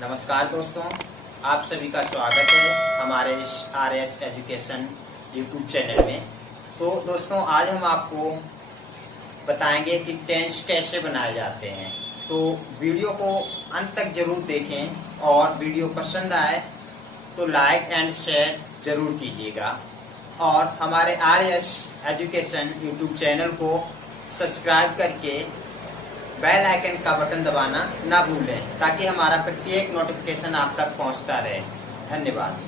नमस्कार दोस्तों, आप सभी का स्वागत है हमारे इस RS एजुकेशन यूट्यूब चैनल में। तो दोस्तों, आज हम आपको बताएंगे कि टेंस कैसे बनाए जाते हैं। तो वीडियो को अंत तक जरूर देखें और वीडियो पसंद आए तो लाइक एंड शेयर जरूर कीजिएगा और हमारे RS एजुकेशन यूट्यूब चैनल को सब्सक्राइब करके बेल आइकन का बटन दबाना ना भूलें ताकि हमारा प्रत्येक नोटिफिकेशन आप तक पहुंचता रहे। धन्यवाद।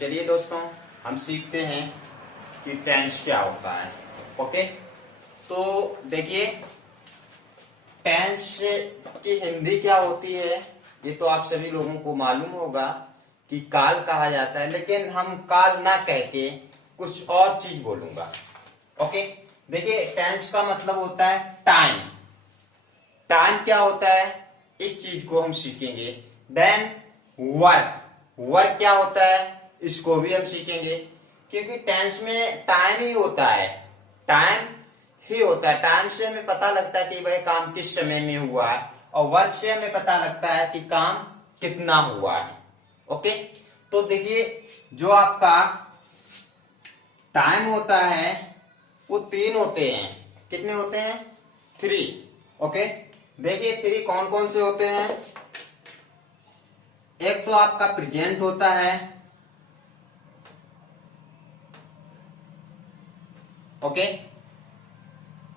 चलिए दोस्तों, हम सीखते हैं कि टेंस क्या होता है। ओके, तो देखिए, टेंस की हिंदी क्या होती है ये तो आप सभी लोगों को मालूम होगा कि काल कहा जाता है, लेकिन हम काल ना कह के कुछ और चीज बोलूंगा। ओके, देखिए, टेंस का मतलब होता है टाइम। टाइम क्या होता है इस चीज को हम सीखेंगे। देन वर्क, वर्क क्या होता है इसको भी हम सीखेंगे, क्योंकि टेंस में टाइम ही होता है। टाइम ही होता है, टाइम से हमें पता लगता है कि वह काम किस समय में हुआ है, और वर्क से हमें पता लगता है कि काम कितना हुआ है। ओके, तो देखिए, जो आपका टाइम होता है वो 3 होते हैं। कितने होते हैं? 3। ओके, देखिए 3 कौन कौन से होते हैं। एक तो आपका प्रेजेंट होता है। ओके,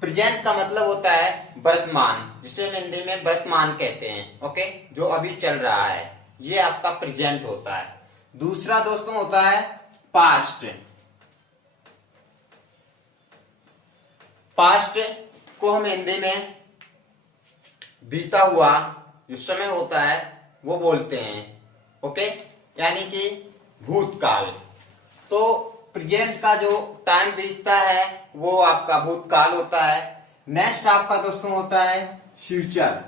प्रेजेंट का मतलब होता है वर्तमान, जिसे हम हिंदी में वर्तमान कहते हैं। ओके, जो अभी चल रहा है, ये आपका प्रेजेंट होता है। दूसरा दोस्तों होता है पास्ट। पास्ट को हम हिंदी में बीता हुआ जो समय होता है वो बोलते हैं। ओके, यानी कि भूतकाल। तो प्रेजेंट का जो टाइम बीतता है वो आपका भूतकाल होता है। नेक्स्ट आपका दोस्तों होता है फ्यूचर।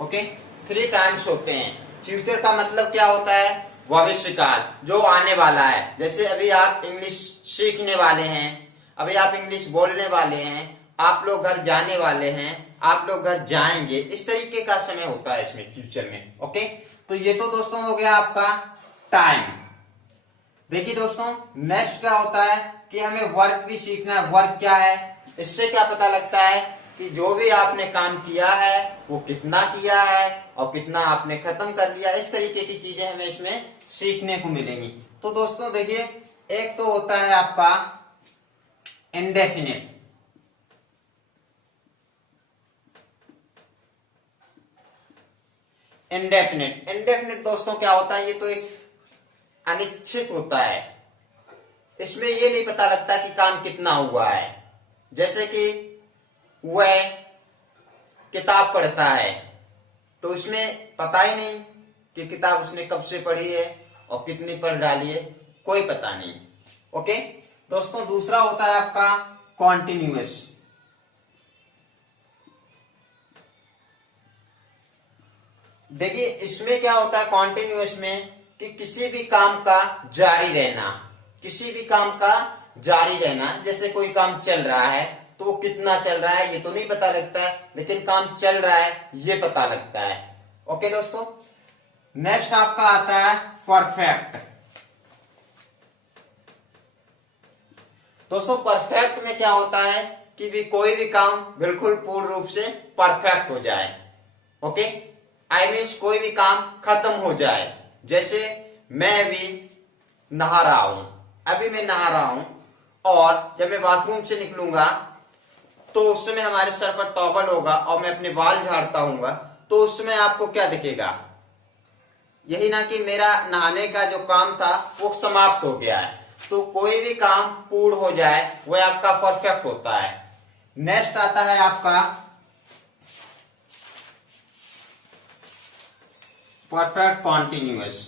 ओके, 3 टाइम्स होते हैं। फ्यूचर का मतलब क्या होता है? भविष्य काल, जो आने वाला है। जैसे अभी आप इंग्लिश सीखने वाले हैं, अभी आप इंग्लिश बोलने वाले हैं, आप लोग घर जाने वाले हैं, आप लोग घर जाएंगे, इस तरीके का समय होता है इसमें, फ्यूचर में। ओके, तो ये तो दोस्तों हो गया आपका टाइम। देखिए दोस्तों, नेक्स्ट क्या होता है कि हमें वर्क भी सीखना है। वर्क क्या है? इससे क्या पता लगता है कि जो भी आपने काम किया है वो कितना किया है और कितना आपने खत्म कर लिया। इस तरीके की चीजें हमें इसमें सीखने को मिलेंगी। तो दोस्तों देखिए, एक तो होता है आपका इंडेफिनिट। इंडेफिनिट, इंडेफिनिट दोस्तों क्या होता है? ये तो एक अनिश्चित होता है। इसमें ये नहीं पता लगता कि काम कितना हुआ है। जैसे कि वह किताब पढ़ता है तो उसमें पता ही नहीं कि किताब उसने कब से पढ़ी है और कितनी पढ़ डाली है, कोई पता नहीं। ओके दोस्तों, दूसरा होता है आपका कॉन्टिन्यूअस। देखिए, इसमें क्या होता है कॉन्टिन्यूअस में कि किसी भी काम का जारी रहना, किसी भी काम का जारी रहना। जैसे कोई काम चल रहा है तो वो कितना चल रहा है ये तो नहीं पता लगता है, लेकिन काम चल रहा है ये पता लगता है। ओके दोस्तों, नेक्स्ट आपका आता है परफेक्ट। दोस्तों, परफेक्ट में क्या होता है कि भी कोई भी काम बिल्कुल पूर्ण रूप से परफेक्ट हो जाए। ओके, आई मीन्स कोई भी काम खत्म हो जाए। जैसे मैं अभी नहा रहा हूं, अभी मैं नहा रहा हूं, और जब मैं बाथरूम से निकलूंगा तो उस समय हमारे सर पर टॉवल होगा और मैं अपने बाल झाड़ता हूंगा, तो उस समय आपको क्या दिखेगा? यही ना कि मेरा नहाने का जो काम था वो समाप्त हो गया है। तो कोई भी काम पूर्ण हो जाए वह आपका परफेक्ट होता है। नेक्स्ट आता है आपका परफेक्ट कॉन्टिन्यूअस।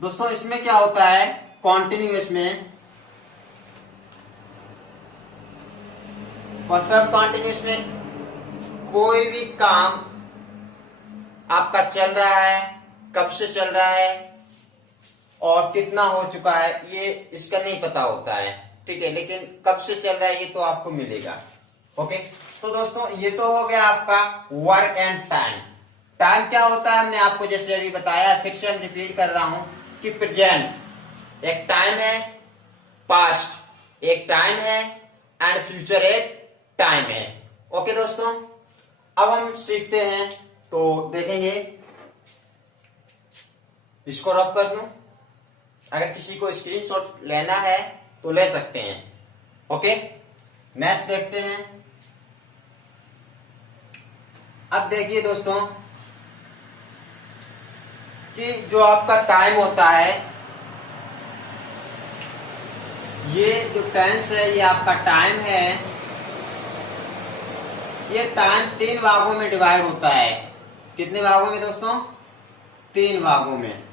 दोस्तों, इसमें क्या होता है कॉन्टिन्यूअस में? परफेक्ट कॉन्टिन्यूअस में कोई भी काम आपका चल रहा है, कब से चल रहा है और कितना हो चुका है, ये इसका नहीं पता होता है, ठीक है, लेकिन कब से चल रहा है ये तो आपको मिलेगा। ओके, तो दोस्तों ये तो हो गया आपका वर्क एंड टाइम। टाइम क्या होता है हमने आपको जैसे अभी बताया, फिर से हम रिपीट कर रहा हूं कि प्रेजेंट एक टाइम है, पास्ट एक टाइम है एंड फ्यूचर एक टाइम है। ओके दोस्तों, अब हम सीखते हैं, तो देखेंगे, इसको रफ कर दूं, अगर किसी को स्क्रीनशॉट लेना है तो ले सकते हैं। ओके, नेक्स्ट देखते हैं। अब देखिए दोस्तों कि जो आपका टाइम होता है, ये जो टेंस है ये आपका टाइम है, ये टाइम 3 भागों में डिवाइड होता है। कितने भागों में दोस्तों? 3 भागों में।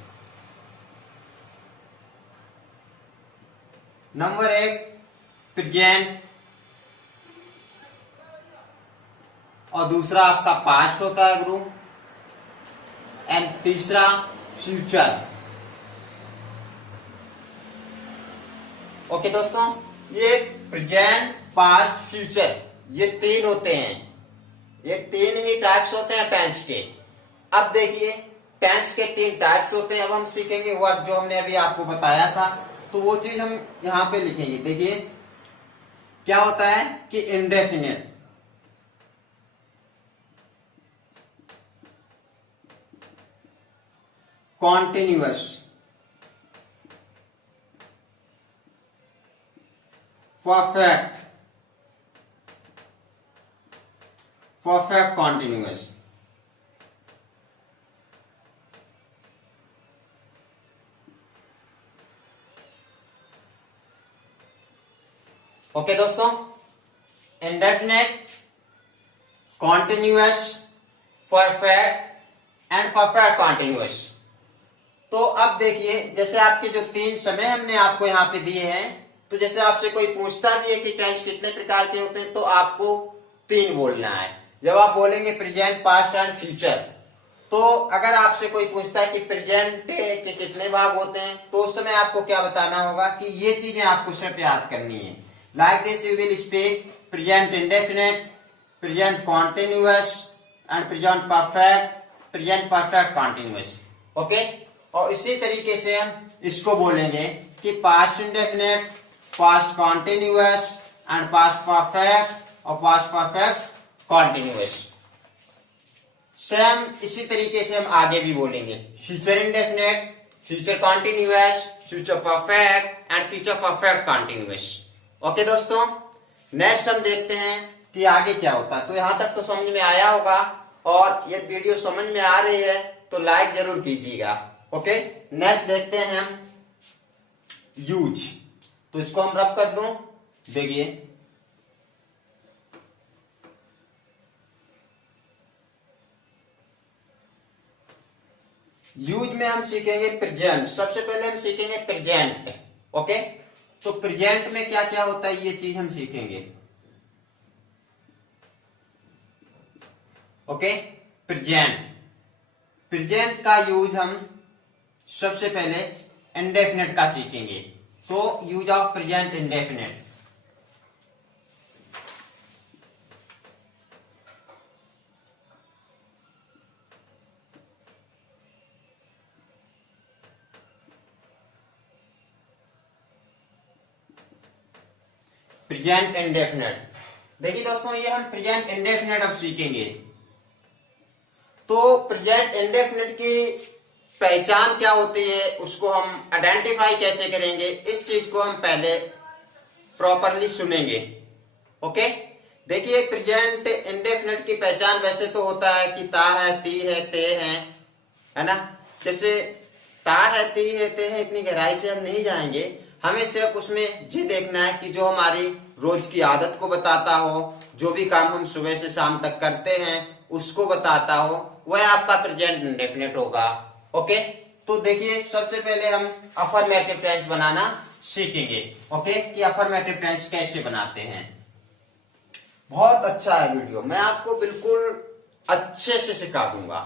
नंबर 1 प्रेजेंट, और दूसरा आपका पास्ट होता है गुरु, एंड तीसरा फ्यूचर। ओके दोस्तों, ये प्रेजेंट, पास्ट, फ्यूचर, ये 3 होते हैं, ये 3 ही टाइप्स होते हैं टेंस के। अब देखिए, टेंस के 3 टाइप्स होते हैं। अब हम सीखेंगे वर्ब, जो हमने अभी आपको बताया था, तो वो चीज हम यहां पे लिखेंगे। देखिए क्या होता है कि indefinite, continuous, perfect, perfect continuous. Okay दोस्तों, indefinite, continuous, perfect and perfect continuous. तो अब देखिए, जैसे आपके जो 3 समय हमने आपको यहाँ पे दिए हैं, तो जैसे आपसे कोई पूछता भी है कि टेंस कितने प्रकार के होते हैं, तो आपको 3 बोलना है। जब आप बोलेंगे प्रेजेंट, पास्ट एंड फ्यूचर, तो अगर आपसे कोई पूछता है कि प्रेजेंट के कितने भाग होते हैं, तो उस समय आपको क्या बताना होगा कि ये चीजें आपको सिर्फ याद करनी है। Like this you will speak present indefinite, present continuous and present perfect, present perfect continuous. Okay, और इसी तरीके से हम इसको बोलेंगे कि past indefinite, past continuous and past perfect और पास्ट परफेक्ट कॉन्टिन्यूअस। सेम इसी तरीके से हम आगे भी बोलेंगे, future indefinite, future continuous, future perfect and future perfect continuous. Okay दोस्तों, नेक्स्ट हम देखते हैं कि आगे क्या होता है। तो यहां तक तो समझ में आया होगा, और ये वीडियो समझ में आ रही है तो लाइक जरूर कीजिएगा। ओके, नेक्स्ट देखते हैं हम यूज। तो इसको हम रब कर दूं, देखिए यूज में हम सीखेंगे प्रेजेंट। सबसे पहले हम सीखेंगे प्रेजेंट। ओके, तो प्रेजेंट में क्या क्या होता है ये चीज हम सीखेंगे। ओके, प्रेजेंट, प्रेजेंट का यूज हम सबसे पहले इंडेफिनिट का सीखेंगे। तो use of present indefinite, present indefinite. देखिए दोस्तों, ये हम प्रेजेंट इंडेफिनिट अब सीखेंगे। तो प्रेजेंट इंडेफिनिट की पहचान क्या होती है, उसको हम आइडेंटिफाई कैसे करेंगे, इस चीज को हम पहले प्रॉपरली सुनेंगे। ओके, देखिए प्रेजेंट इंडेफिनिट की पहचान वैसे तो होता है कि ता है, ती है, ते है ना। जैसे ता है, ती है, ते है, इतनी गहराई से हम नहीं जाएंगे। हमें सिर्फ उसमें ये देखना है कि जो हमारी रोज की आदत को बताता हो, जो भी काम हम सुबह से शाम तक करते हैं उसको बताता हो, वह आपका प्रेजेंट इंडेफिनिट होगा। ओके, तो देखिए सबसे पहले हम अफर्मेटिव टेंस बनाना सीखेंगे। ओके, कि अफर्मेटिव टेंस कैसे बनाते हैं। बहुत अच्छा है वीडियो, मैं आपको बिल्कुल अच्छे से सिखा दूंगा।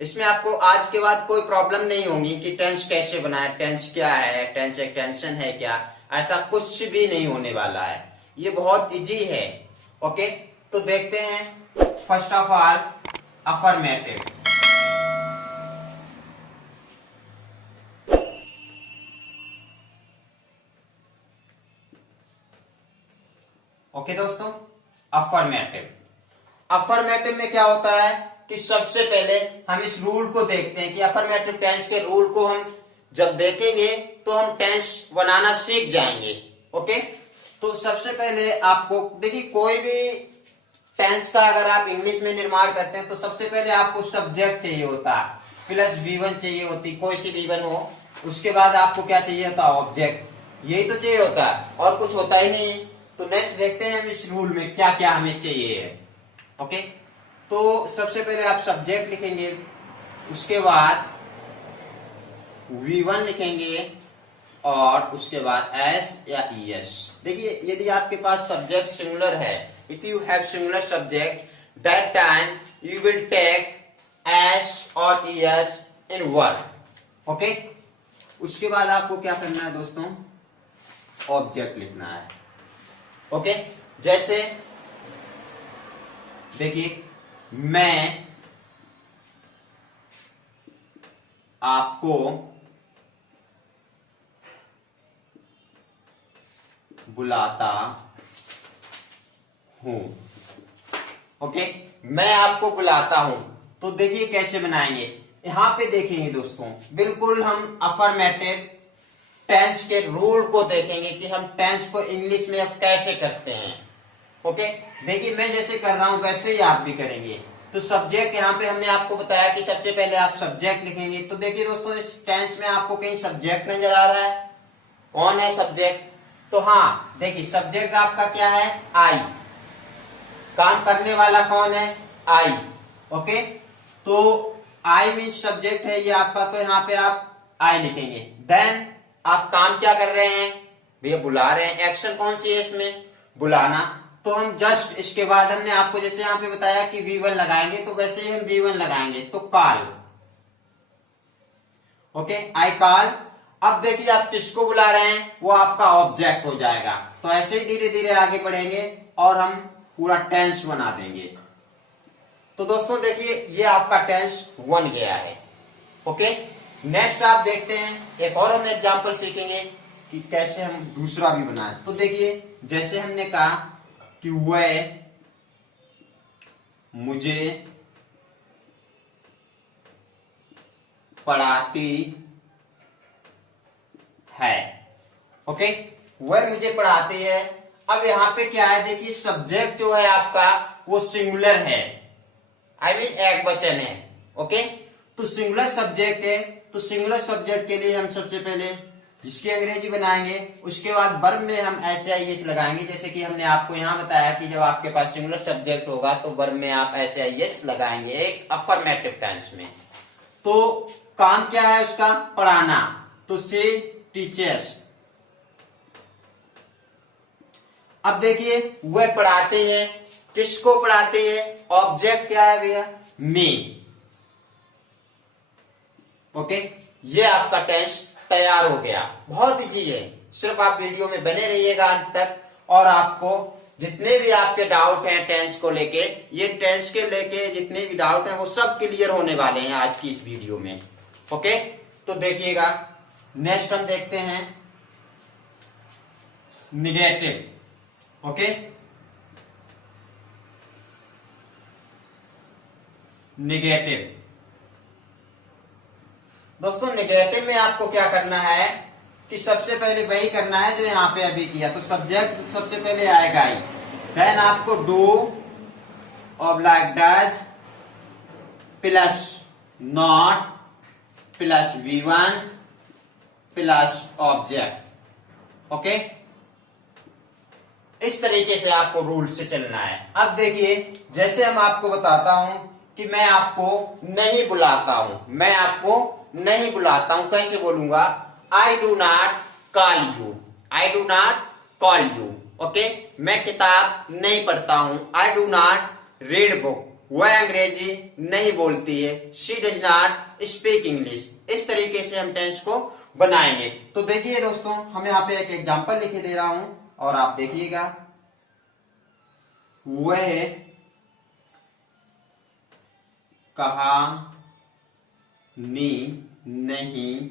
इसमें आपको आज के बाद कोई प्रॉब्लम नहीं होगी कि टेंस कैसे बनाए, टेंस क्या है, टेंस एक्सटेंशन है क्या, ऐसा कुछ भी नहीं होने वाला है। ये बहुत इजी है। ओके, तो देखते हैं। First of all affirmative. Okay दोस्तों, अफर्मेटिव। अफर्मेटिव में क्या होता है कि सबसे पहले हम इस रूल को देखते हैं कि अफर्मेटिव टेंस के रूल को हम जब देखेंगे तो हम टेंस बनाना सीख जाएंगे। ओके, तो सबसे पहले आपको देखिए, कोई भी टेंस का अगर आप इंग्लिश में निर्माण करते हैं तो सबसे पहले आपको सब्जेक्ट चाहिए होता है, प्लस V1 चाहिए होती, कोई सी V1 हो। उसके बाद आपको क्या चाहिए होता है, ऑब्जेक्ट। यही तो चाहिए होता है और कुछ होता ही नहीं। तो नेक्स्ट देखते हैं हम इस रूल में क्या क्या हमें चाहिए है। ओके, तो सबसे पहले आप सब्जेक्ट लिखेंगे, उसके बाद V1 लिखेंगे और उसके बाद S या ES। देखिए, यदि आपके पास सब्जेक्ट सिंगुलर है, if you have singular subject that time you will take S और ES इन वर्ड। ओके, उसके बाद आपको क्या करना है दोस्तों, ऑब्जेक्ट लिखना है। ओके, जैसे देखिए, मैं आपको बुलाता हूं। ओके, मैं आपको बुलाता हूं। तो देखिए कैसे बनाएंगे, यहां पे देखेंगे दोस्तों, बिल्कुल हम अफर्मेटिव टेंस के रूल को देखेंगे कि हम टेंस को इंग्लिश में अब कैसे करते हैं। ओके, देखिए मैं जैसे कर रहा हूं वैसे ही आप भी करेंगे। तो सब्जेक्ट यहां पे हमने आपको बताया कि सबसे पहले आप सब्जेक्ट लिखेंगे। तो देखिए दोस्तों, इस टेंस में आपको कहीं सब्जेक्ट नजर आ रहा है? कौन है सब्जेक्ट? तो हाँ, देखिए सब्जेक्ट आपका क्या है, आई। काम करने वाला कौन है, आई। ओके, तो आई मीन्स सब्जेक्ट है ये आपका, तो यहाँ पे आप आई लिखेंगे। देन आप काम क्या कर रहे हैं भैया, बुला रहे हैं। एक्शन कौन सी है इसमें, बुलाना। तो हम जस्ट इसके बाद हमने आपको जैसे यहाँ पे बताया कि V1 लगाएंगे, तो वैसे ही हम V1 लगाएंगे, तो कॉल। Okay, I call. अब देखिए आप किसको बुला रहे हैं, वो आपका ऑब्जेक्ट हो जाएगा। तो ऐसे ही धीरे धीरे आगे बढ़ेंगे और हम पूरा टेंस बना देंगे। तो दोस्तों देखिए, ये आपका टेंस बन गया है। ओके, नेक्स्ट आप देखते हैं, एक और हम एग्जांपल सीखेंगे कि कैसे हम दूसरा भी बनाएं। तो देखिए, जैसे हमने कहा कि वह मुझे पढ़ाती है। ओके, वह मुझे पढ़ाती है। अब यहां पे क्या है, देखिए सब्जेक्ट जो है आपका वो सिंगुलर है, आई मीन एक वचन है। ओके, तो सिंगुलर सब्जेक्ट है, तो सिंगुलर सब्जेक्ट के लिए हम सबसे पहले इसकी अंग्रेजी बनाएंगे। उसके बाद वर्ब में हम SIS लगाएंगे, जैसे कि हमने आपको यहाँ बताया कि जब आपके पास सिंगुलर सब्जेक्ट होगा तो वर्ब में आप SIS लगाएंगे एक अफर्मेटिव टेंस में। तो काम क्या है उसका, पढ़ाना। तो से टीचर्स। अब देखिए, वह पढ़ाते हैं, किसको पढ़ाते हैं, ऑब्जेक्ट क्या है भैया, मी। ओके, ये आपका टेंस तैयार हो गया। बहुत इजी है, सिर्फ आप वीडियो में बने रहिएगा अंत तक, और आपको जितने भी आपके डाउट हैं टेंस को लेके, ये टेंस के लेके जितने भी डाउट हैं वो सब क्लियर होने वाले हैं आज की इस वीडियो में। ओके, तो देखिएगा, नेक्स्ट हम देखते हैं निगेटिव। Okay, negative. दोस्तों निगेटिव में आपको क्या करना है कि सबसे पहले वही करना है जो यहाँ पे अभी किया। तो सब्जेक्ट सबसे पहले आएगा ही, देन आपको do oblique does plus not plus V1 plus object. Okay, इस तरीके से आपको रूल से चलना है। अब देखिए, जैसे हम आपको बताता हूं कि मैं आपको नहीं बुलाता हूं, मैं आपको नहीं बुलाता हूं, कैसे बोलूंगा, I do not call you, I do not call you. Okay, मैं किताब नहीं पढ़ता हूं, I do not read book. वह अंग्रेजी नहीं बोलती है। She does not speak English. इस तरीके से हम टेंस को बनाएंगे। तो देखिए दोस्तों, हम यहाँ पे एक एग्जाम्पल लिखे दे रहा हूं और आप देखिएगा। वह कहानी नहीं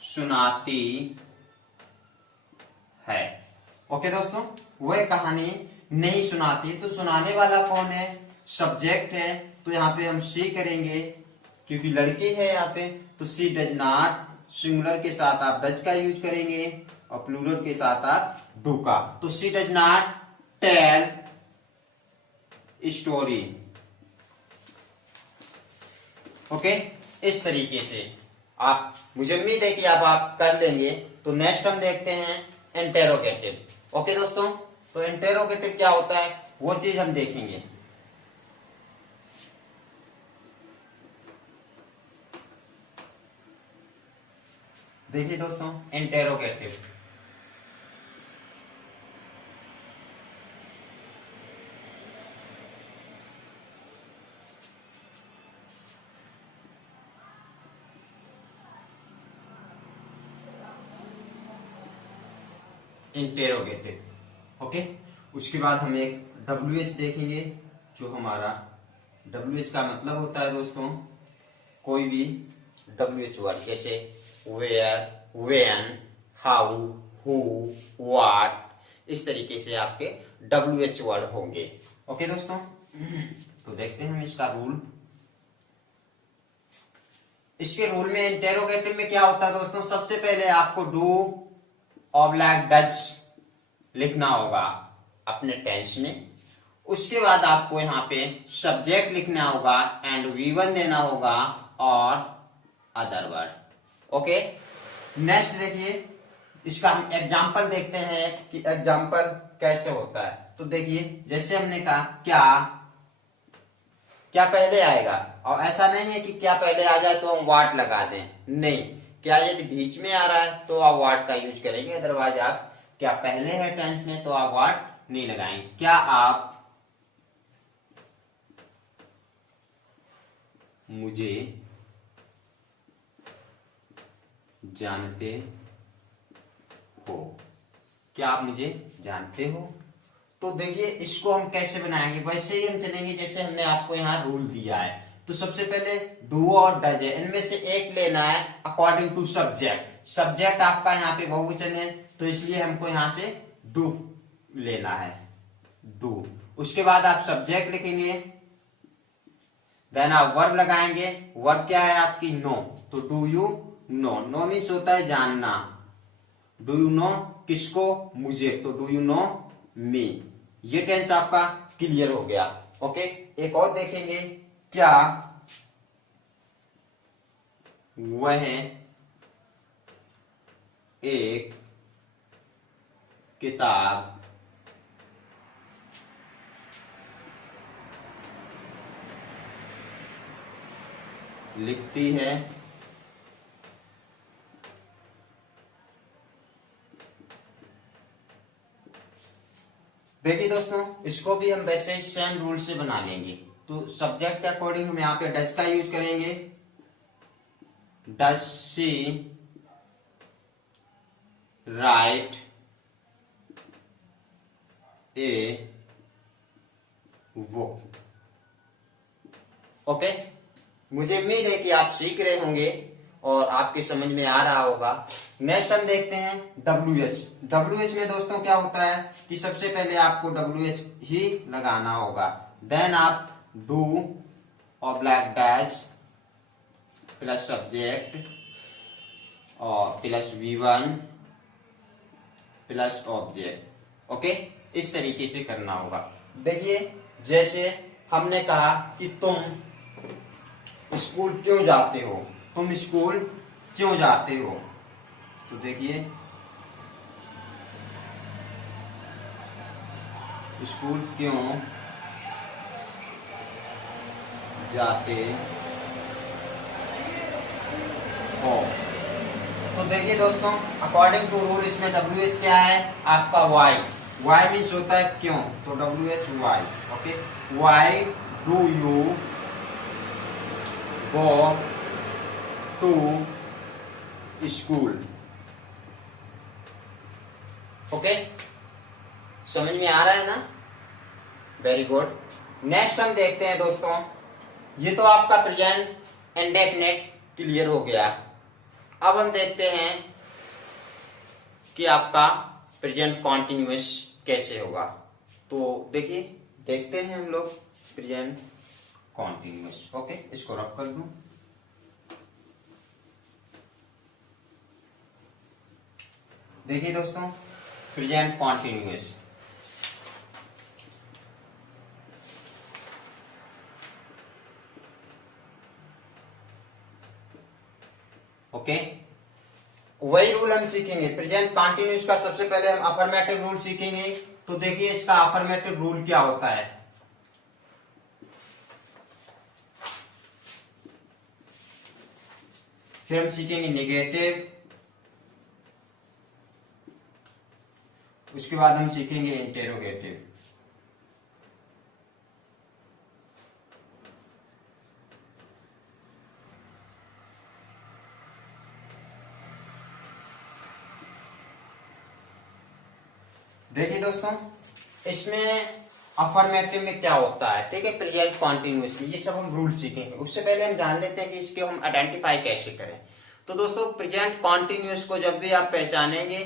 सुनाती है। ओके दोस्तों, वह कहानी नहीं सुनाती। तो सुनाने वाला कौन है? सब्जेक्ट है। तो यहाँ पे हम सी करेंगे क्योंकि लड़की है यहाँ पे। तो सी डज नॉट, सिंगुलर के साथ आप डज का यूज करेंगे और प्लूरल के साथ आप डू का। तो she does not tell story. Okay, इस तरीके से आप, मुझे उम्मीद है कि आप कर लेंगे। तो नेक्स्ट हम देखते हैं इंटेरोगेटिव। ओके दोस्तों, तो इंटेरोगेटिव क्या होता है वो चीज हम देखेंगे। देखिए दोस्तों, इंटेरोगेटिव इंटेरोगेटिव। ओके, उसके बाद हम एक WH देखेंगे। जो हमारा WH का मतलब होता है दोस्तों, कोई भी WH वर्ड, जैसे where, when, how, who, what, इस तरीके से आपके WH वर्ड होंगे। ओके दोस्तों, तो देखते हैं हम इसका रूल। इसके रूल में इंटेरोगेटिव में क्या होता है दोस्तों, सबसे पहले आपको डू ऑब्लैक डज लिखना होगा अपने टेंस में। उसके बाद आपको यहाँ पे सब्जेक्ट लिखना होगा एंड V1 देना होगा और अदर वर्ड। ओके, नेक्स्ट देखिए, इसका हम एग्जाम्पल देखते हैं कि एग्जाम्पल कैसे होता है। तो देखिए, जैसे हमने कहा क्या, क्या पहले आएगा, और ऐसा नहीं है कि क्या पहले आ जाए तो हम वाट लगा दें, नहीं। क्या यदि बीच में आ रहा है तो आप वाट का यूज करेंगे, अदरवाइज आप क्या पहले है टेंस में तो आप वाट नहीं लगाएंगे। क्या आप मुझे जानते हो? क्या आप मुझे जानते हो? तो देखिए, इसको हम कैसे बनाएंगे, वैसे ही हम चलेंगे जैसे हमने आपको यहाँ रूल दिया है। तो सबसे पहले डू और डज है, इनमें से एक लेना है अकॉर्डिंग टू सब्जेक्ट। सब्जेक्ट आपका यहाँ पे बहुवचन है तो इसलिए हमको यहाँ से डू लेना है, डू। उसके बाद आप सब्जेक्ट लिखेंगे, देन आप वर्ब लगाएंगे। वर्ब क्या है आपकी? नो। तो do you know. No means होता है जानना। डू यू नो किसको? मुझे। तो डू यू नो मी। ये टेंस आपका क्लियर हो गया। ओके, एक और देखेंगे, क्या वह एक किताब लिखती है? देखिए दोस्तों, इसको भी हम वैसे सेम रूल से बना लेंगे। तो सब्जेक्ट के अकॉर्डिंग हम यहाँ पे डज का यूज करेंगे। Does she write a book? Okay, मुझे उम्मीद है कि आप सीख रहे होंगे और आपके समझ में आ रहा होगा। नेक्स्ट हम देखते हैं WH। WH में दोस्तों क्या होता है कि सबसे पहले आपको WH ही लगाना होगा, देन आप डू ऑब्लैक डैश प्लस सब्जेक्ट और plus V1 plus object. Okay, इस तरीके से करना होगा। देखिए, जैसे हमने कहा कि तुम स्कूल क्यों जाते हो, तुम स्कूल क्यों जाते हो? तो देखिए, स्कूल क्यों जाते हो? तो देखिए दोस्तों, अकॉर्डिंग टू रूल इसमें WH क्या है आपका वाई। वाई मीन्स होता है क्यों, तो WHY, okay. Why do you go to school, okay. समझ में आ रहा है ना, वेरी गुड। नेक्स्ट हम देखते हैं दोस्तों, ये तो आपका प्रेजेंट इंडेफिनिट क्लियर हो गया। अब हम देखते हैं कि आपका प्रेजेंट कॉन्टिन्यूअस कैसे होगा। तो देखिए, देखते हैं हम लोग प्रेजेंट कॉन्टिन्यूअस, ओके। इसको रफ कर दूं। देखिए दोस्तों, प्रेजेंट कॉन्टिन्यूअस, ओके। वही रूल हम सीखेंगे। प्रेजेंट कॉन्टिन्यूअस का सबसे पहले हम अफर्मेटिव रूल सीखेंगे। तो देखिए इसका अफर्मेटिव रूल क्या होता है। फिर हम सीखेंगे नेगेटिव, उसके बाद हम सीखेंगे इंटेरोगेटिव। देखिए दोस्तों, इसमें अफर्मेटिव में क्या होता है, ठीक है, प्रेजेंट कॉन्टिन्यूअस में, ये सब हम रूल सीखेंगे। उससे पहले हम जान लेते हैं कि इसके हम आइडेंटिफाई कैसे करें। तो दोस्तों, प्रेजेंट कॉन्टिन्यूअस को जब भी आप पहचानेंगे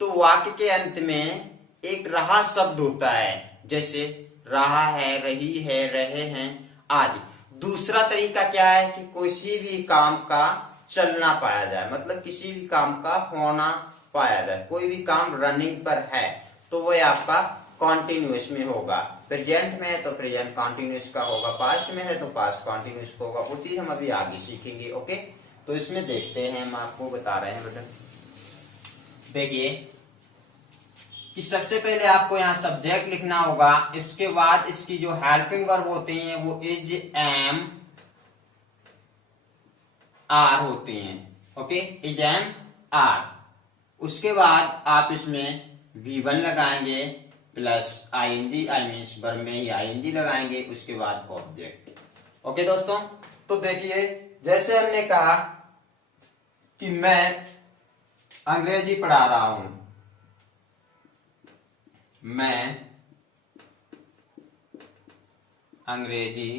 तो वाक्य के अंत में एक रहा शब्द होता है, जैसे रहा है, रही है, रहे हैं आदि। दूसरा तरीका क्या है कि किसी भी काम का चलना पाया जाए, मतलब किसी भी काम का होना पाया जाए। कोई भी काम रनिंग पर है तो वह आपका कॉन्टिन्यूअस में होगा। प्रेजेंट में है तो प्रेजेंट कॉन्टिन्यूअस का होगा, पास्ट में है तो पास्ट कॉन्टिन्यूअस का होगा। वो चीज हम अभी आगे सीखेंगे, ओके। तो इसमें देखते हैं, हम आपको बता रहे हैं बेटा। देखिए कि सबसे पहले आपको यहाँ सब्जेक्ट लिखना होगा, इसके बाद इसकी जो हेल्पिंग वर्ब होती हैं वो इज, एम, आर होती हैं, ओके। Is, M, are. उसके बाद आप इसमें V1 लगाएंगे plus ING, I means verb में ही ING लगाएंगे, उसके बाद ऑब्जेक्ट, ओके दोस्तों। तो देखिए, जैसे हमने कहा कि मैं अंग्रेजी पढ़ा रहा हूं, मैं अंग्रेजी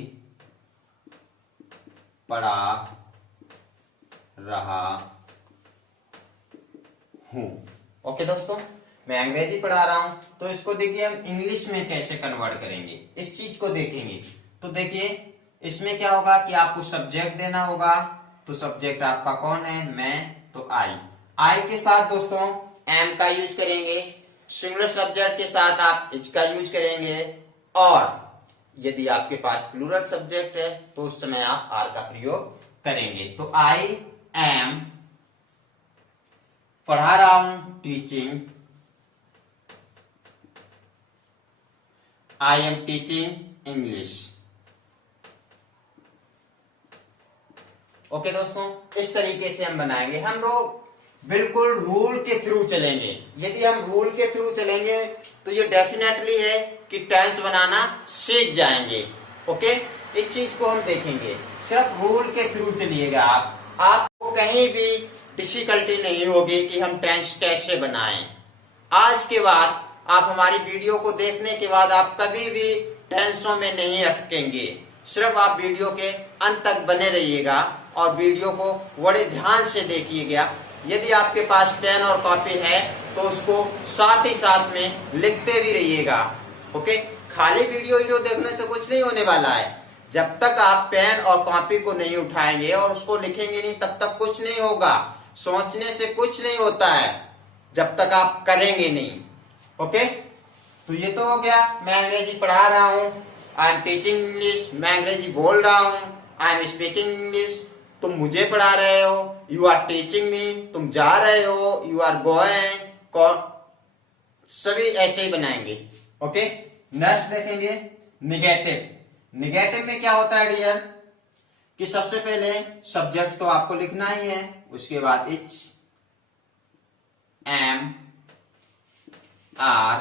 पढ़ा रहा हूं, ओके दोस्तों। मैं अंग्रेजी पढ़ा रहा हूं, तो इसको देखिए हम इंग्लिश में कैसे कन्वर्ट करेंगे, इस चीज को देखेंगे। तो देखिए इसमें क्या होगा कि आपको सब्जेक्ट देना होगा। तो सब्जेक्ट आपका कौन है, मैं, तो आई के साथ दोस्तों एम का यूज करेंगे। सिंगुलर सब्जेक्ट के साथ आप इज का यूज करेंगे, और यदि आपके पास प्लूरल सब्जेक्ट है तो उस समय आप आर का प्रयोग करेंगे। तो आई एम पढ़ा रहा हूं, teaching, I am teaching English, okay दोस्तों। इस तरीके से हम बनाएंगे। हम लोग बिल्कुल रूल के थ्रू चलेंगे। यदि हम रूल के थ्रू चलेंगे तो ये डेफिनेटली है कि टेंस बनाना सीख जाएंगे, ओके। इस चीज को हम देखेंगे। सिर्फ रूल के थ्रू चलिएगा आपको कहीं भी डिफिकल्टी नहीं होगी कि हम टेंस कैसे बनाएं। आज के बाद आप हमारी वीडियो को देखने के बाद आप कभी भी टेंसों में नहीं अटकेंगे। सिर्फ आप वीडियो के अंत तक बने रहिएगा और वीडियो को बड़े ध्यान से देखिएगा। यदि आपके पास पेन और कॉपी है तो उसको साथ ही साथ में लिखते भी रहिएगा, ओके। खाली वीडियो देखने से कुछ नहीं होने वाला है। जब तक आप पेन और कॉपी को नहीं उठाएंगे और उसको लिखेंगे नहीं, तब तक कुछ नहीं होगा। सोचने से कुछ नहीं होता है जब तक आप करेंगे नहीं, ओके। तो ये तो हो गया, मैं अंग्रेजी पढ़ा रहा हूं, आई एम टीचिंग इंग्लिश, मैं अंग्रेजी बोल रहा हूं, आई एम स्पीकिंग इंग्लिश, तुम मुझे पढ़ा रहे हो, यू आर टीचिंग मी, तुम जा रहे हो, यू आर गोइंग, सभी ऐसे ही बनाएंगे, ओके। नेक्स्ट देखेंगे निगेटिव। निगेटिव में क्या होता है डियर कि सबसे पहले सब्जेक्ट तो आपको लिखना ही है, उसके बाद इज, एम, आर,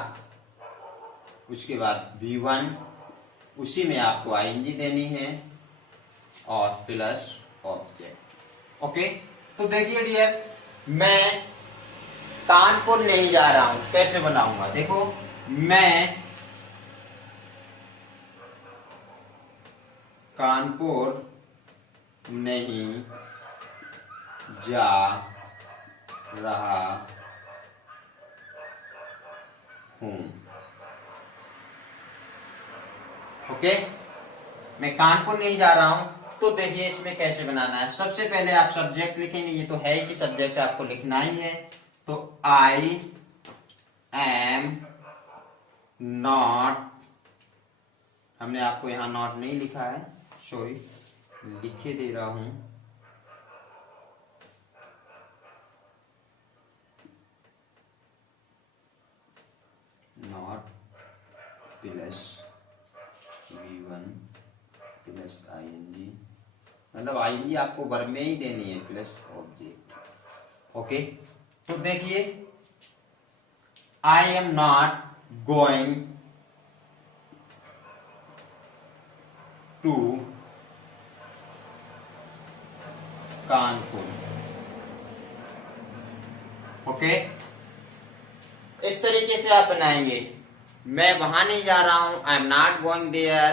उसके बाद V1, उसी में आपको आईएनजी देनी है और प्लस ऑब्जेक्ट। ओके, तो देखिए डियर, मैं कानपुर नहीं जा रहा हूं, कैसे बनाऊंगा? देखो, मैं कानपुर नहीं जा रहा हूं। ओके, मैं कानपुर नहीं जा रहा हूं। तो देखिए इसमें कैसे बनाना है। सबसे पहले आप सब्जेक्ट लिखेंगे, ये तो है ही कि सब्जेक्ट आपको लिखना ही है। तो आई एम नॉट, हमने आपको यहां नॉट नहीं लिखा है, सॉरी, लिखे दे रहा हूं। Not plus V1 plus ING, मतलब आईएनजी आपको वर्ब में ही देनी है, प्लस ऑब्जेक्ट। ओके, तो देखिए, I am not going to Kanpur. Okay, इस तरीके से आप बनाएंगे। मैं वहां नहीं जा रहा हूं, I am not going there.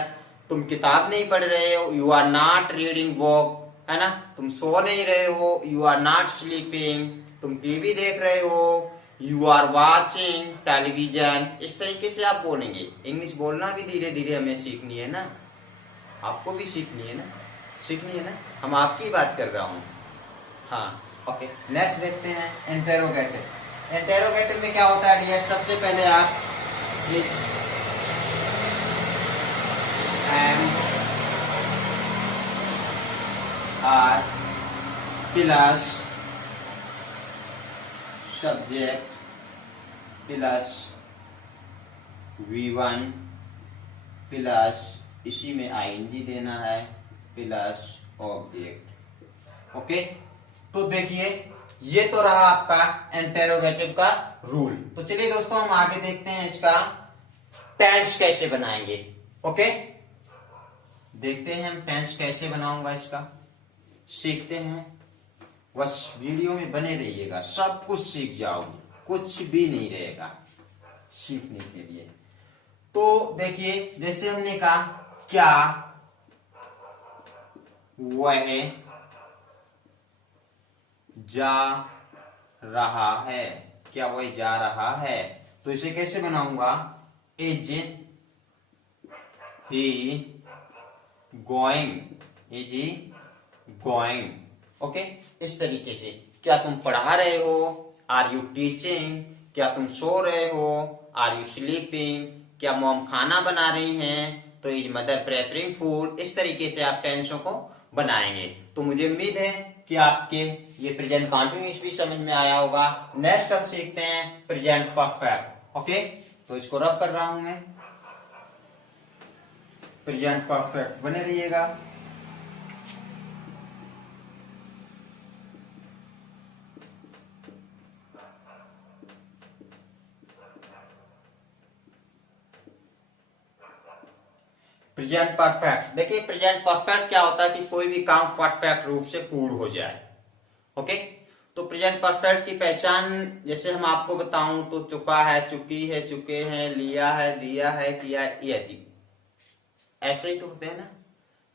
तुम किताब नहीं पढ़ रहे हो, you are not reading book, है ना। तुम सो नहीं रहे हो, यू आर नॉट स्लीपिंग। तुम टीवी देख रहे हो, यू आर वॉचिंग टेलीविजन। इस तरीके से आप बोलेंगे। इंग्लिश बोलना भी धीरे धीरे हमें सीखनी है ना, आपको भी सीखनी है ना, सीखनी है ना। हम आपकी बात कर रहा हूं। हाँ, ओके, नेक्स्ट देखते हैं इंटेरोगेटिव। इंटेरोगेटिव में क्या होता है डियर? सबसे पहले आप am are plus subject plus V1 plus, इसी में आईएनजी देना है, प्लस ऑब्जेक्ट। ओके, तो देखिए ये तो रहा आपका इंटेरोगेटिव का रूल। तो चलिए दोस्तों, हम आगे देखते हैं इसका टेंस कैसे बनाएंगे। ओके, देखते हैं हम टेंस कैसे बनाऊंगा इसका, सीखते हैं। बस वीडियो में बने रहिएगा, सब कुछ सीख जाओगे, कुछ भी नहीं रहेगा सीखने के लिए। तो देखिए, जैसे हमने कहा, क्या वह जा रहा है, क्या वह जा रहा है, तो इसे कैसे बनाऊंगा? Is he going, is he going. Okay, इस तरीके से। क्या तुम पढ़ा रहे हो? Are you teaching? क्या तुम सो रहे हो? Are you sleeping? क्या मॉम खाना बना रही हैं? तो इज मदर प्रेपरिंग फूड। इस तरीके से आप टेंसों को बनाएंगे। तो मुझे उम्मीद है कि आपके ये प्रेजेंट कॉन्टिन्यूस भी समझ में आया होगा। नेक्स्ट हम सीखते हैं प्रेजेंट परफेक्ट। ओके, तो इसको रब कर रहा हूं मैं, प्रेजेंट परफेक्ट, बने रहिएगा। प्रेजेंट परफेक्ट, देखिए प्रेजेंट परफेक्ट क्या होता है कि कोई भी काम परफेक्ट रूप से पूर्ण हो जाए। ओके, तो प्रेजेंट परफेक्ट की पहचान जैसे हम आपको बताऊं तो चुका है, चुकी है, चुके हैं, लिया है, दिया है, किया है, यदि, ऐसे ही तो होते हैं ना,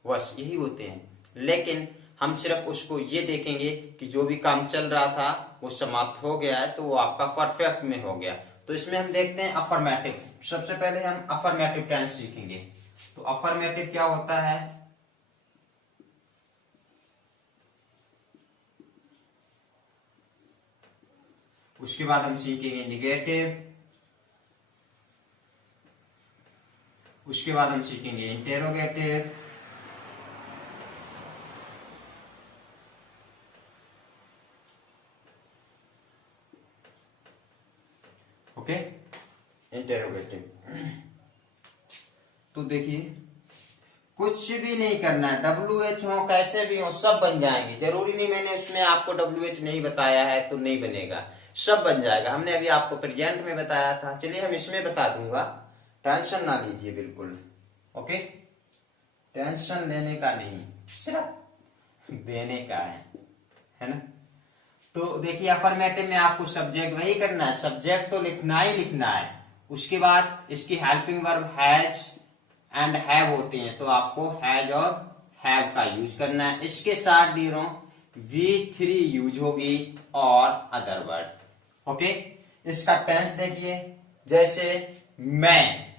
बस यही होते हैं। लेकिन हम सिर्फ उसको ये देखेंगे कि जो भी काम चल रहा था वो समाप्त हो गया है, तो वो आपका परफेक्ट में हो गया। तो इसमें हम देखते हैं अफर्मेटिव। सबसे पहले हम अफर्मेटिव टेंस सीखेंगे। तो अफर्मेटिव क्या होता है? उसके बाद हम सीखेंगे निगेटिव, उसके बाद हम सीखेंगे इंटेरोगेटिव, ओके, इंटेरोगेटिव। तो देखिए कुछ भी नहीं करना है, WH हो कैसे भी हो सब बन जाएंगे। जरूरी नहीं मैंने उसमें आपको WH नहीं बताया है तो नहीं बनेगा, सब बन जाएगा। हमने अभी आपको प्रेजेंट में बताया था, चलिए हम इसमें बता दूंगा। टेंशन ना लीजिए बिल्कुल। ओके, टेंशन लेने का नहीं, सिर्फ देने का है ना। तो देखिए अफर्मेटिव में आपको सब्जेक्ट वही करना है, सब्जेक्ट तो लिखना ही लिखना है। उसके बाद इसकी helping verb has and have होते हैं, तो आपको हैज और हैव का यूज करना है। इसके साथ डीरो V3 यूज होगी और अदर वर्ड। ओके, इसका टेंस देखिए, जैसे मैं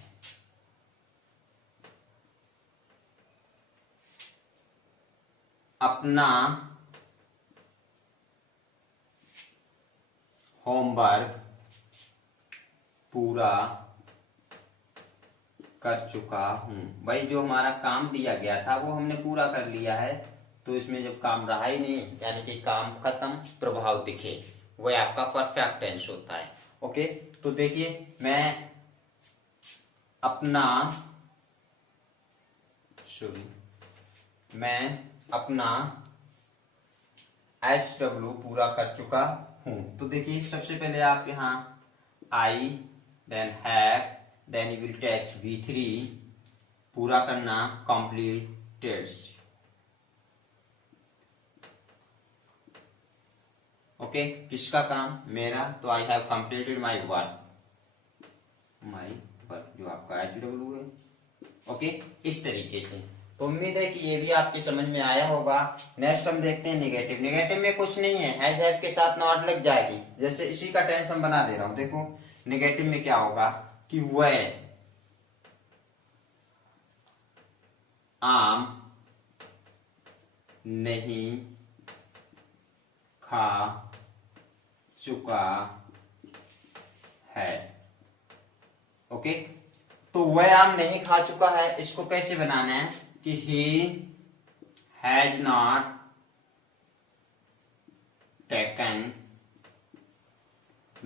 अपना होमवर्क पूरा कर चुका हूं। भाई जो हमारा काम दिया गया था वो हमने पूरा कर लिया है, तो इसमें जब काम रहा ही नहीं, यानी कि काम खत्म, प्रभाव दिखे, वह आपका परफेक्ट टेंस होता है। ओके, तो देखिए मैं अपना HW पूरा कर चुका हूं। तो देखिए सबसे पहले आप यहाँ I then have then you will take V3, पूरा करना कंप्लीटेड। ओके, किसका काम? मेरा। तो I have completed my work, जो आपका HW है। ओके, इस तरीके से। तो उम्मीद है कि ये भी आपके समझ में आया होगा। नेक्स्ट हम देखते हैं निगेटिव। निगेटिव में कुछ नहीं है, हैज हैव के साथ नॉट लग जाएगी। जैसे इसी का टेंस हम बना दे रहा हूं। देखो निगेटिव में क्या होगा कि वह आम नहीं खा चुका है। ओके, तो वह आम नहीं खा चुका है, इसको कैसे बनाना है कि he has not taken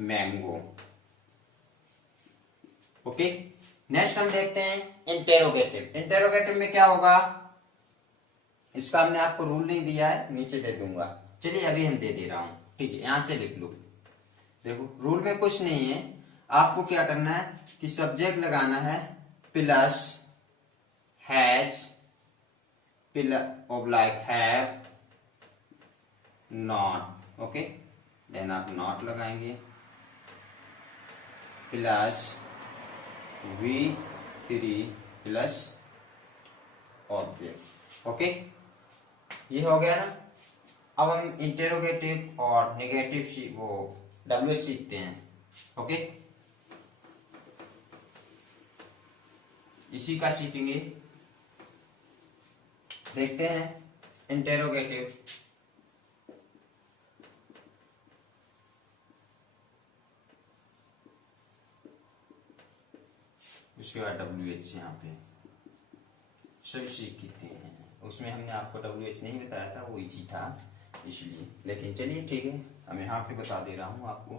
mango. Okay, next हम देखते हैं इंटेरोगेटिव। इंटेरोगेटिव में क्या होगा, इसका हमने आपको रूल नहीं दिया है, नीचे दे दूंगा। चलिए अभी हम दे रहा हूं, ठीक है, यहां से लिख लो। देखो रूल में कुछ नहीं है, आपको क्या करना है कि सब्जेक्ट लगाना है plus has oblique have not. Okay, then आप नॉट लगाएंगे plus V3 plus object. Okay, ये हो गया ना। अब हम इंटेरोगेटिव और नेगेटिव वो WH सीखते हैं। ओके, इसी का सीखेंगे। देखते हैं इंटेरोगेटिव। उसके बाद WH यहाँ पे सभी सीखते हैं। उसमें हमने आपको WH नहीं बताया था, वो इजी था इसलिए, लेकिन चलिए ठीक है, हम यहाँ पे बता दे रहा हूँ आपको।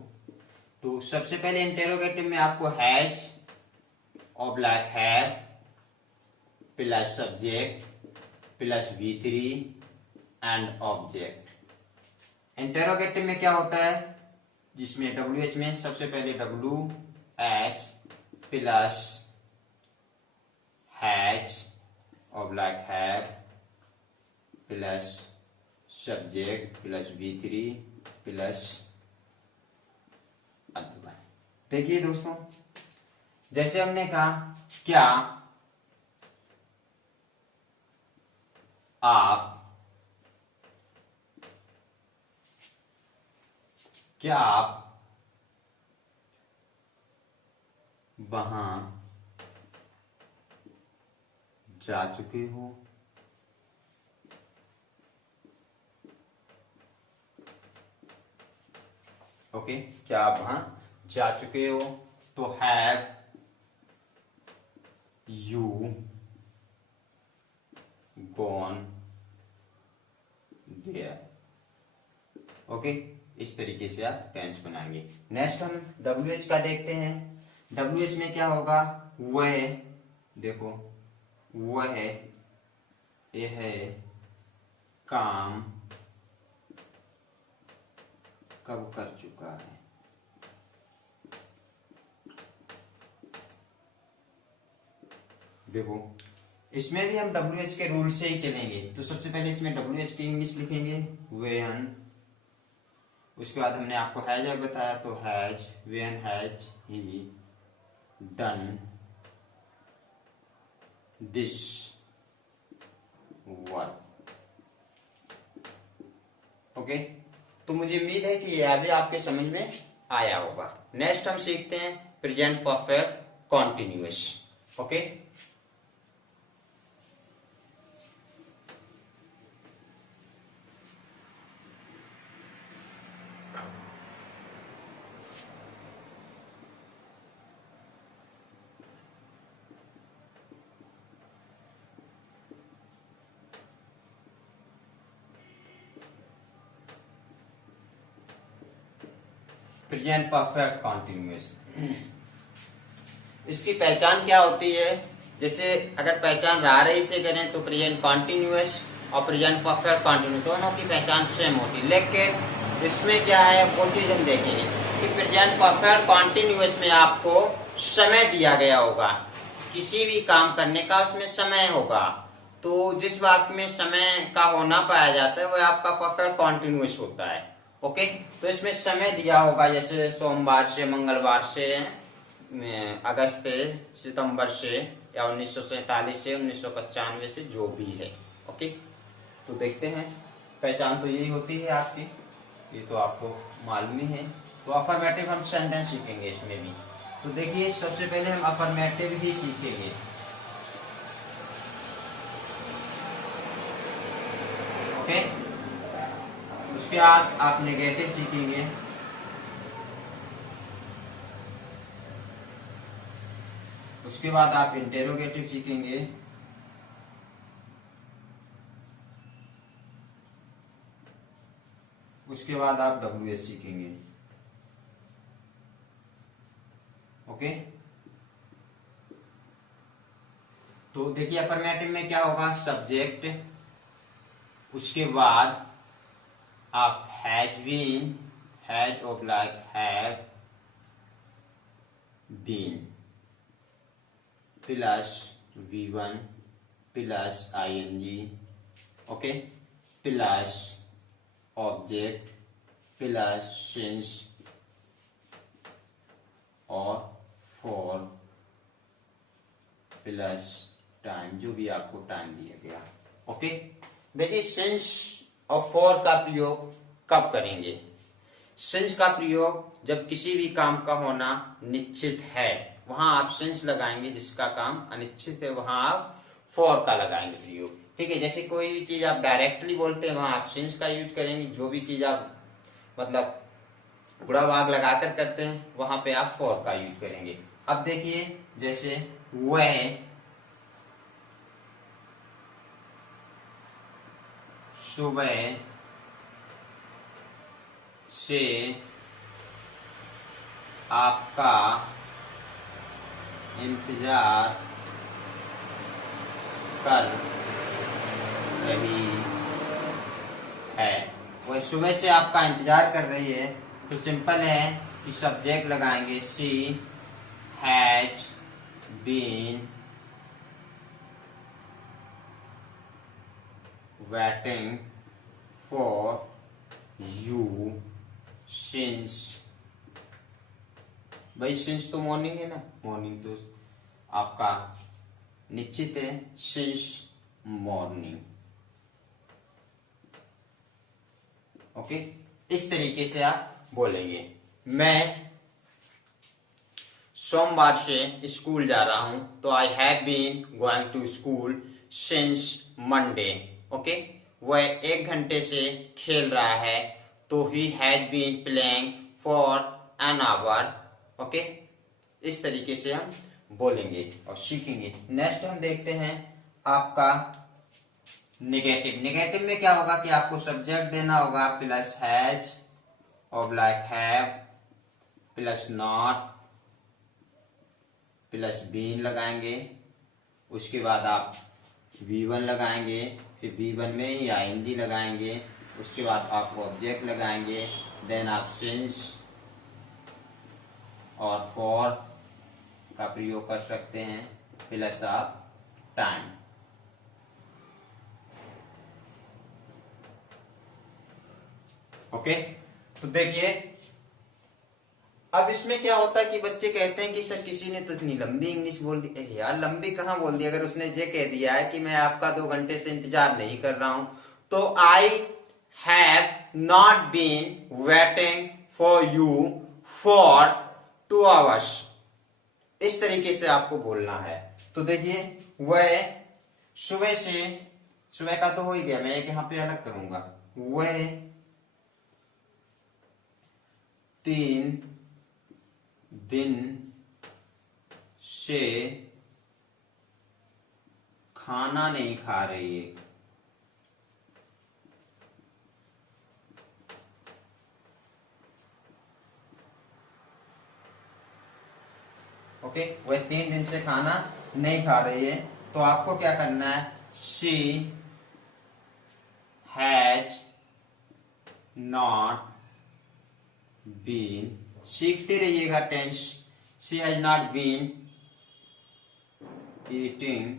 तो सबसे पहले इंटेरोगेटिव में आपको has oblique have plus subject plus V3 and object. Interrogative में क्या होता है, जिसमें WH में सबसे पहले WH plus has oblique have plus subject plus V3 plus other. देखिए दोस्तों, जैसे हमने कहा क्या आप वहां जा चुके हो? ओके, क्या आप वहां जा चुके हो? तो have you gone there. Okay, इस तरीके से आप टेंस बनाएंगे। नेक्स्ट हम WH का देखते हैं। WH में क्या होगा, वह, देखो वह यह काम कब कर चुका है। देखो इसमें भी हम WH के रूल से ही चलेंगे। तो सबसे पहले इसमें WH की इंग्लिश लिखेंगे वेन, उसके बाद हमने आपको हैज बताया तो has, when has he done this work. Okay, तो मुझे उम्मीद है कि यह भी आपके समझ में आया होगा। नेक्स्ट हम सीखते हैं present perfect continuous. Okay, present perfect continuous, इसकी पहचान क्या होती है? जैसे अगर पहचान रारही से करें तो प्रेजेंट कॉन्टिन्यूअस और प्रेजेंट परफेक्ट कॉन्टिन्यूअस दोनों की पहचान सेम होती है, लेकिन इसमें क्या है वो चीज हम देखेंगे कि प्रेजेंट परफेक्ट कॉन्टिन्यूअस में आपको समय दिया गया होगा, किसी भी काम करने का उसमें समय होगा। तो जिस बात में समय का होना पाया जाता है वह आपका परफेक्ट कॉन्टिन्यूअस होता है। ओके, तो इसमें समय दिया होगा, जैसे सोमवार से, मंगलवार से, अगस्त से, सितंबर से, या 1947 से, 1995 से, जो भी है। ओके, तो देखते हैं, पहचान तो यही होती है आपकी, ये तो आपको मालूम ही है। तो अफर्मेटिव हम सेंटेंस सीखेंगे इसमें भी। तो देखिए सबसे पहले हम अफर्मेटिव ही सीखेंगे। ओके, उसके बाद आप नेगेटिव सीखेंगे। उसके बाद आप इंटेरोगेटिव सीखेंगे। उसके बाद आप WH सीखेंगे। ओके, तो देखिए अफर्मेटिव में क्या होगा, सब्जेक्ट, उसके बाद आप has been, has oblique have been plus V1 plus ING, okay, plus object plus since और फॉर प्लस टाइम, जो भी आपको टाइम दिया गया। ओके, देखिए सिंस और फॉर का प्रयोग कब करेंगे? सिंस का प्रयोग जब किसी भी काम का होना निश्चित है, वहां आप सिंस लगाएंगे। जिसका काम अनिश्चित है वहां आप फॉर का लगाएंगे प्रयोग। ठीक है, जैसे कोई भी चीज आप डायरेक्टली बोलते हैं वहां आप सिंस का यूज करेंगे। जो भी चीज आप मतलब गुणा भाग लगाकर करते हैं वहां पे आप फॉर का यूज करेंगे। अब देखिए जैसे वह सुबह से आपका इंतजार कर रही है। वह सुबह से आपका इंतजार कर रही है, तो सिंपल है कि सब्जेक्ट लगाएंगे she has been waiting for you since. भाई सिंस तो मॉर्निंग है ना, मॉर्निंग तो आपका निश्चित है, सिंस मॉर्निंग। ओके, इस तरीके से आप बोलेंगे। मैं सोमवार से स्कूल जा रहा हूं, तो I have been going to school since Monday. Okay, वह 1 घंटे से खेल रहा है, तो he has been playing for an hour. Okay, इस तरीके से हम बोलेंगे और सीखेंगे। नेक्स्ट हम देखते हैं आपका नेगेटिव। नेगेटिव में क्या होगा कि आपको सब्जेक्ट देना होगा plus has oblique have plus not plus been लगाएंगे। उसके बाद आप V1 लगाएंगे, फिर V1 में ही ING लगाएंगे। उसके बाद आप ऑब्जेक्ट लगाएंगे, देन आप सिंस और फॉर का प्रयोग कर सकते हैं, प्लस आप टाइम। ओके, तो देखिए अब इसमें क्या होता है कि बच्चे कहते हैं कि सर किसी ने तो इतनी लंबी इंग्लिश बोल दी। अरे यार लंबी कहाँ बोल दी, अगर उसने ये कह दिया है कि मैं आपका 2 घंटे से इंतजार नहीं कर रहा हूं, तो I have not been waiting for you for 2 hours, इस तरीके से आपको बोलना है। तो देखिए वह सुबह से, सुबह का तो हो ही गया, मैं एक यहां पे अलग करूंगा, वह 3 दिन से खाना नहीं खा रही है। ओके, वह 3 दिन से खाना नहीं खा रही है, तो आपको क्या करना है, शी हैज नॉट बीन, सीखते रहिएगा tense, she has not been eating,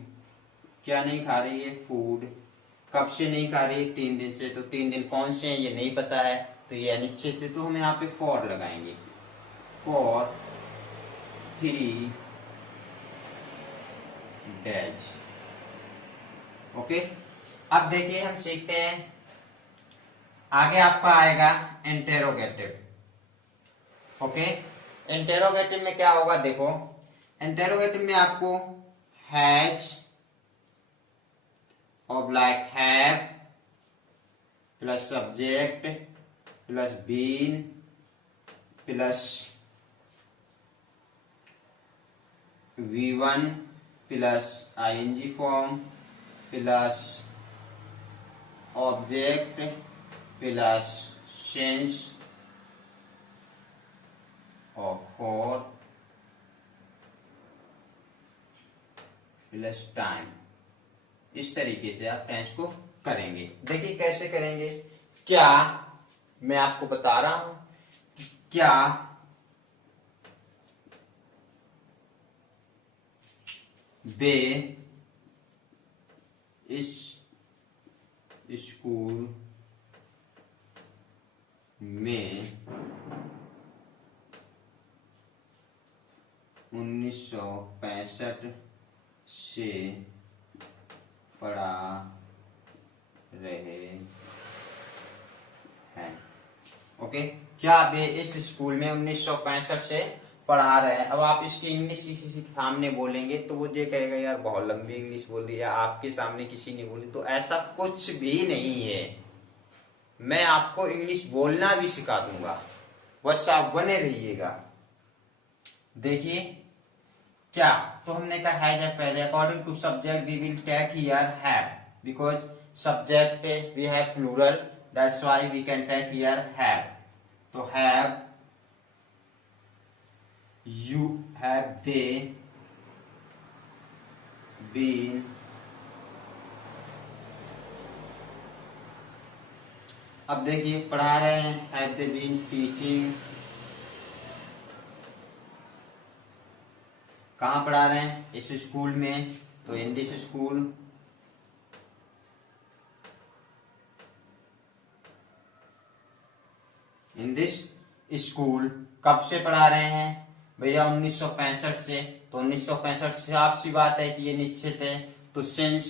क्या नहीं खा रही है, फूड, कब से नहीं खा रही है, 3 दिन से, तो 3 दिन कौन से हैं ये नहीं पता है, तो ये अनिश्चित है, तो हम यहाँ पे फॉर लगाएंगे, फॉर 3 डेज। ओके, अब देखिए हम सीखते हैं, आगे आपका आएगा इंटेरोगेटिव। ओके, इंटेरोगेटिव में क्या होगा, देखो इंटेरोगेटिव में आपको has oblique have plus subject plus been plus V1 plus ING form plus object plus since of for plus time, इस तरीके से आप टेंस को करेंगे। देखिए कैसे करेंगे, क्या मैं आपको बता रहा हूं कि क्या वे इस स्कूल में 1965 से पढ़ा रहे हैं। ओके, क्या वे इस स्कूल में 1965 से पढ़ा रहे हैं। अब आप इसकी इंग्लिश किसी के सामने बोलेंगे तो वो ये कहेगा यार बहुत लंबी इंग्लिश बोल दी, या आपके सामने किसी ने बोली, तो ऐसा कुछ भी नहीं है, मैं आपको इंग्लिश बोलना भी सिखा दूंगा, बस आप बने रहिएगा। देखिए क्या, तो हमने कहा हैज है पहले, according to subject we will take here have, because subject we have plural, that's why we can take here have. तो have, you have they been अब देखिए पढ़ा रहे हैं, have they been teaching, कहाँ पढ़ा रहे हैं, इस स्कूल में, तो in this school, in this school, कब से पढ़ा रहे हैं भैया 1965 से, तो 1965 से साफ सी बात है कि ये निश्चित है, तो सिंस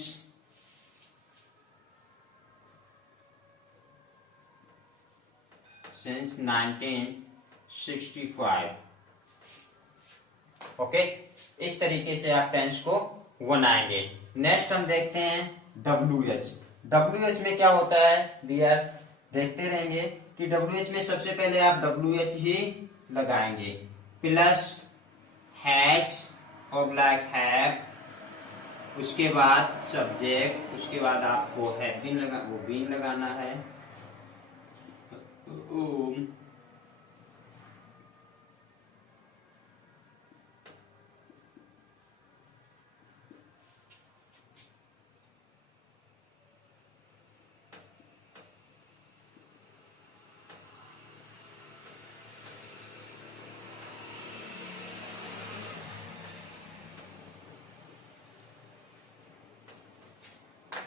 सिंस 1965। ओके, इस तरीके से आप टेंस को बनाएंगे। नेक्स्ट हम देखते हैं WH। WH में क्या होता है डियर, देखते रहेंगे कि WH में सबसे पहले आप WH ही लगाएंगे, प्लस हैज ऑब्लाइक हैव, उसके बाद सब्जेक्ट, उसके बाद आपको हैव बीन वो बीन लगाना है,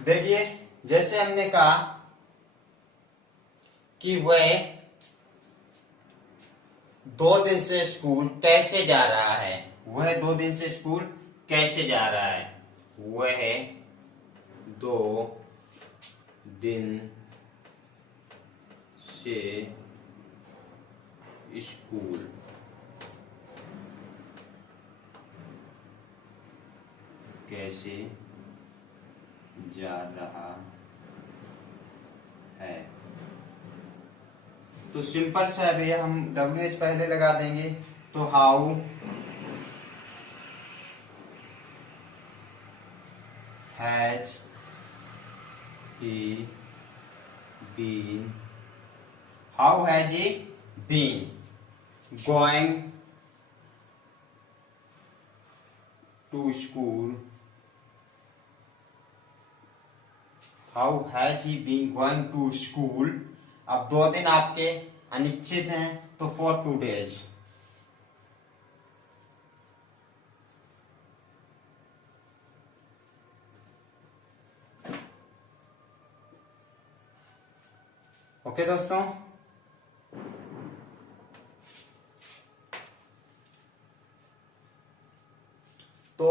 देखिए जैसे हमने कहा कि वह 2 दिन से स्कूल कैसे जा रहा है, वह 2 दिन से स्कूल कैसे जा रहा है, वह 2 दिन से स्कूल कैसे जा रहा है। तो सिंपल सा है भैया, हम WH पहले लगा देंगे। तो how has he been, how has he been going to school, how has he been going to school. अब 2 दिन आपके अनिश्चित हैं तो फॉर 2 days। ओके दोस्तों, तो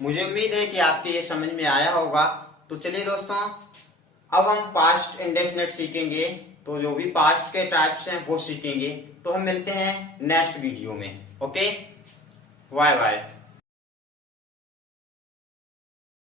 मुझे उम्मीद है कि आपके ये समझ में आया होगा। तो चलिए दोस्तों, अब हम पास्ट इंडेफिनिट सीखेंगे। तो जो भी पास्ट के टाइप्स हैं वो सीखेंगे। तो हम मिलते हैं नेक्स्ट वीडियो में। Okay, bye bye.